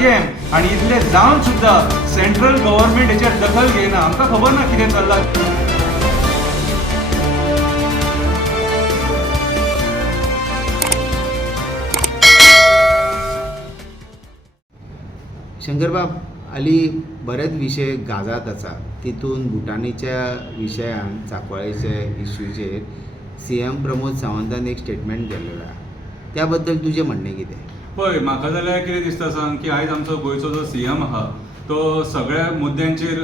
Scam आणि इतले जावन सुद्धा सेंट्रल गव्हर्नमेंट हेचेर दखल घेयना. आमकां खबर ना कितें चल्लां. शंकरबाब, हाली बरेच विशय गाजात आसा. तितून भुटानीच्या विशयान चांकवाळेच्या इश्यूचेर CM प्रमोद सावंतान एक स्टेटमेंट केल्लो आसा. त्या बद्दल तुजें म्हणणें कितें? पळय, म्हाका जाल्यार कितें दिसता सांग की आयज आमचो गोंयचो जो CM आहा तो सगळ्या मुद्द्यांचेर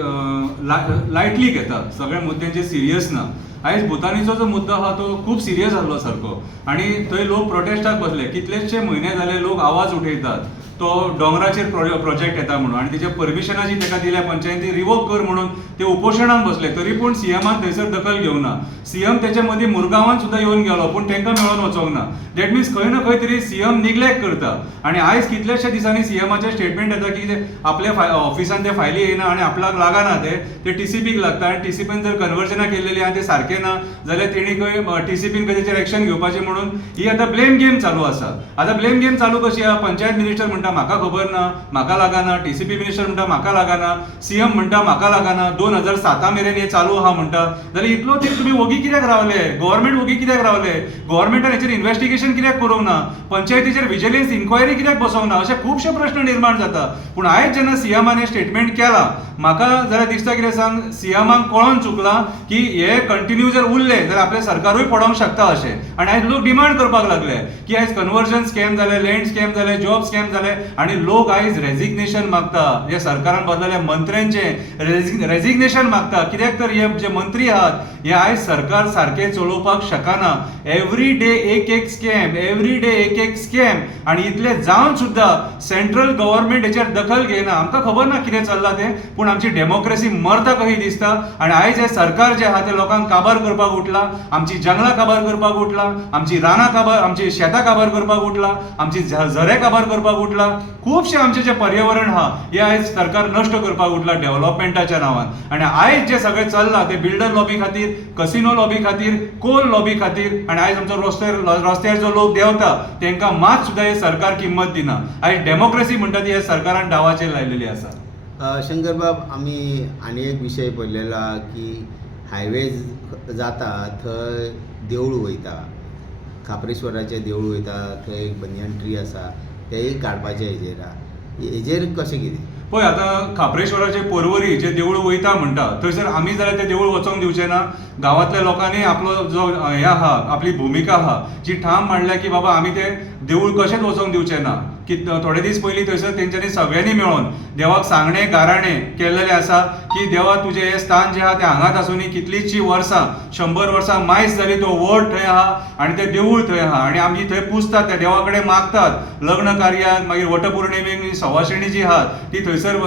लायटली घेता, सगळ्या मुद्द्यांचेर सिरियस ना. आयज भुतानीचो जो मुद्दो आहा तो खूब सिरियस आसलो सारको आनी थंय लोक प्रोटेस्टाक बसले. कितलेशे म्हयने जाले लोक आवाज उठयतात. तो दोंगराचेर प्रोजेक्ट येता म्हणून आनी तेच्या परमिशनाची ताका दिल्या पंचायती रिवोक कर म्हणून ते उपोशणान बसले. तरी पूण CMान थंयसर दखल घेवना. CM तेच्या मदीं मुरगांवान सुद्दां येवन गेलो पूण तांकां मेळोन वचोंक ना. दॅट मिन्स खंय ना खंय तरी CM निग्लेक्ट करता. आनी आयज कितलेशे दिसांनी CMाचे स्टेटमेंट येता की आपल्या ऑफिसान ते फायली येयना आनी आपल्याक लागना ते TCPक लागता आनी TCPन जर कन्वर्जनां केल्लेली आनी ते सारके ना जाल्यार तेणी खंय TCPन तेचेर एक्शन घेवपाचें म्हणून ही आतां ब्लेम गेम चालू आसा. आतां ब्लेम गेम चालू कशी आहा? पंचायत मिनिस्टर म्हणटा म्हाका खबर ना, म्हाका लागना. TCP मिनिस्टर म्हणटा म्हाका लागना. CM म्हणटा म्हाका लागना. 2007 मेरेन हे चालू आहा म्हणटा. जाल्यार इतलो तेंप तुमी वगी कित्याक रावले? गव्हर्नमेंट वगी कित्याक रावले? गव्हर्नमेंटान हेचेर इन्व्हेस्टिगेशन कित्याक करूंक ना? पंचायतीचेर विजिलन्स इन्क्वायरी कित्याक बसोवंक ना? अशे खुबशे प्रश्न निर्माण जाता. पूण आयज जेन्ना CMान हे स्टेटमेंट केला म्हाका जाल्यार दिसता कितें सांग, CMाक कळोन चुकलां की हे कंटिन्यू जर उरले जाल्यार आपलें सरकारूय पडोंक शकता अशें. आनी आयज लोक डिमांड करपाक लागले की आयज कन्वर्जन स्कॅम जाले, लँड स्कॅम जाले, जॉब स्कॅम जाले आनी लोक आयज रेजिग्नेशन मागता. हे सरकारान बदलल्या मंत्र्यांचे रेजिग्नेशन मागता. कित्याक तर हे जे मंत्री आहात हे आयज सरकार सारकें चलोवपाक शकना. एवरी डे एक स्कॅम, एवरी डे एक स्कॅम आनी इतले जावन सुद्दां सेंट्रल गव्हर्नमेंट हेचेर दखल घेयना. आमकां खबर ना कितें चल्लां तें, पूण आमची डेमोक्रेसी मरता कशी दिसता. आनी आयज हे सरकार जे आहा ते लोकांक काबार करपाक उठला, आमची जंगलां काबार करपाक उठला, आमची रानां काबार, आमची शेतां काबार करपाक उठला, आमची झरे काबार करपाक उठला. खुबशे आमचे जे पर्यावरण आहा हे आयज सरकार नश्ट करपाक उठला डेव्हलपमेंटाच्या नांवान. आनी आयज जे सगळें चल्लां ते बिल्डर लॉबी खातीर, कसिनो लॉबी खातीर, कोल लॉबी खातीर आनी आयज आमचो रस्त्यार जो लोक देंवता तांकां मात सुद्दां हे सरकार किंमत दिना. आयज डेमोक्रेसी म्हणटा ती हे सरकारान डावाचेर लायलेली आसा. शंकरबाब, आमी आनी एक विशय पळयलेलो की हायवे जाता थंय देवूळ वयता, खापरेश्वराचें देवूळ वयता, थंय एक बनियन ट्री आसा तेंय काडपाचें हेजेर कशें कितें? पळय, आतां खापरेश्वराचे पर्वरी जे देवूळ वयता म्हणटा थंयसर आमी जाल्यार ते देवूळ वचोंक दिवचे ना. गांवांतल्या लोकांनी आपलो जो हें आहा, आपली भुमिका आहा जी ठाम मांडल्या की बाबा आमी ते देवूळ कशेंच वचोंक दिवचें ना. की थोडे दीस पयलीं थंयसर तेंच्यांनी सगळ्यांनी मेळोन देवाक सांगणें गाराणें केल्लेलें आसा की देवा तुजें हें स्थान जें आहा तें हांगाच आसुनी कितलींशीं वर्सां, 100 वर्सां मायज जाली तो वड थंय आहा आनी तें देवूळ थंय आहा आनी आमी थंय पुजतात, त्या देवा कडेन मागतात. लग्न कार्याक मागीर वटपौर्णिमेक सवाशिणी जी आहात ती थंयसर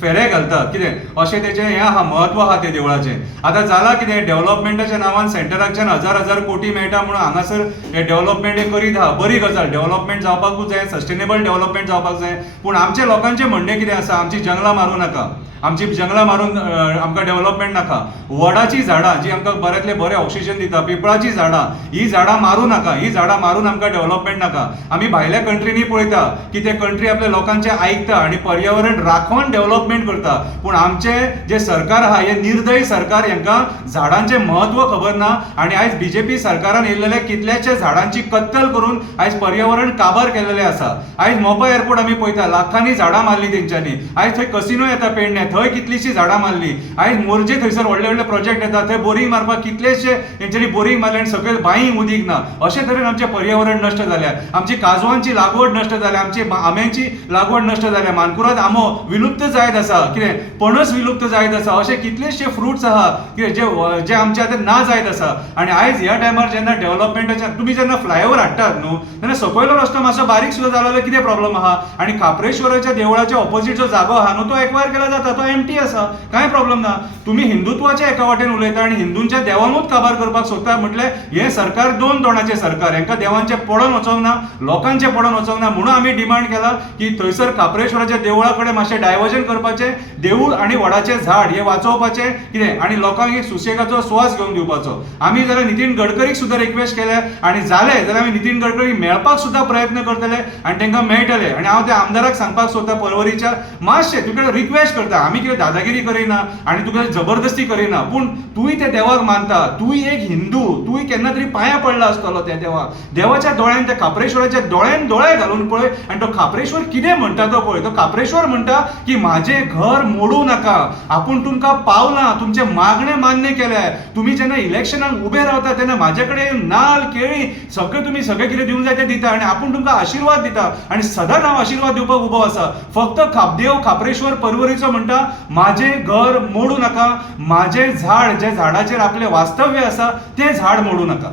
फेरे घालतात. कितें अशें तेचें हें आहा, म्हत्व आहा त्या देवळाचें. आतां जालां कितें, डेव्हलपमेंटाच्या नांवान सेंटराच्यान हजार कोटी मेळटा म्हणून हांगासर हे डेव्हलपमेंट हे करीत आहा. बरी गजाल, डेव्हलपमेंट जावपाकूच जाय, सस्टेनेबल डेव्हलपमेंट जावपाक जाय. पूण आमच्या लोकांचें म्हणणें कितें आसा, आमची जंगलां मारूं नाका, आमची जंगलां मारून आमकां डेव्हलपमेंट नाका. वडाची झाडां जी आमकां बऱ्यांतले बरें ऑक्सिजन दिता, पिंपळाची झाडां, ही झाडां मारूं नाका. ही झाडां मारून आमकां डेव्हलपमेंट नाका. आमी भायल्या कंट्रीनी पळयता की ते कंट्री आपल्या लोकांचें आयकता आनी पर्यावरण राखून डेव्हलपमेंट करता. पूण आमचें जे सरकार आहा हे निर्दयी सरकार, हांकां झाडांचें म्हत्व खबर ना. आनी आयज BJP सरकारान येयल्लेले कितल्याशे झाडांची कत्तल करून आयज पर्यावरण काबार केल्लेलें आसा. आयज मोपा एअरपोर्ट आमी पळयता, लाखांनी झाडां मारली तेंच्यांनी. आयज थंय कसिनो येता पेडण्यां, थंय कितलीशीं झाडां मारली. आयज मोरजे थंयसर व्हडले प्रोजेक्ट येता, थंय बोरींग मारपाक कितलेशे तेंच्यांनी बोरींग मारले आनी सकयल बांयीक उदीक ना. अशे तरेन आमचें पर्यावरण नश्ट जाल्या. आमची काजवांची लागवड नश्ट जाल्या, आमची आंब्याची लागवड नश्ट जाल्या. मानकुराद आंबो विलुप्त जायत आसा. कितें, पणस विलुप्त जायत आसा. अशे कितलेशे फ्रुट्स आहा कितें जे आमचे आतां ना जायत आसा. आनी आयज ह्या टायमार जेन्ना डेव्हलपमेंटाच्या तुमी जेन्ना फ्लायओव्हर हाडटात न्हू तेन्ना सकयलो रस्तो मातसो बारीक सुद्दां जालो जाल्यार कितें प्रॉब्लेम आहा. आनी खापरेश्वराच्या देवळाच्या ऑपोजीट जो जागो आहा न्हू तो एक्वायर केला जाता, तो एम्प्टी आसा, कांय प्रॉब्लेम ना. तुमी हिंदुत्वाच्या एका वाटेन उलयता आनी हिंदूंच्या देवांकूच काबार करपाक सोदता म्हटल्यार हें सरकार दोन तोंडाचें सरकार. हांकां देवांचें पडोन वचोंक ना, लोकांचें पडोन वचोंक ना. म्हणून आमी डिमांड केला की थंयसर खापरेश्वराच्या देवळा कडेन मातशें डायवर्जन करपाचें, देवूळ आनी वडाचें झाड हें वाचोवपाचें. कितें, आनी लोकांक एक सुसेगाचो स्वास घेवन दिवपाचो. आमी जाल्यार नितीन गडकरीक सुद्दां रिक्वेस्ट केल्या आनी जालें जाल्यार आमी नितीन गडकरी मेळपाक सुद्दां प्रयत्न करता जातले आनी तांकां मेळटले. आनी हांव त्या आमदाराक सांगपाक सोदता परवरीच्या, मातशें तुका रिक्वेस्ट करता, आमी कितें दादागिरी करिना आनी तुका जबरदस्ती करिना, पूण तूंय त्या देवाक मानता, तूंय एक हिंदू, तूंय केन्ना तरी पांयां पडला आसतलो त्या देवाक. देवाच्या दोळ्यान, त्या खापरेश्वराच्या दोळ्यान दोळे घालून पळय आनी तो खापरेश्वर कितें म्हणटा तो पळय. तो खापरेश्वर म्हणटा की म्हाजें घर मोडू नाका, आपूण तुमकां पावलां, तुमचे मागणे मान्य केल्या. तुमी जेन्ना इलेक्शनाक उबे रावता तेन्ना म्हाजे कडेन नाल, केळी सगळें कितें दिवंक जाय तें दिता आनी आपूण तुमकां आशिर्वाद दिता आनी सदांच हांव आशिर्वाद दिवपाक उबो आसा. फक्त देव खापरेश्वर परवरीचो म्हणटा म्हाजें घर मोडू नाका, म्हाजें झाड, ज्या झाडाचेर आपलें वास्तव्य आसा तें झाड मोडू नाका.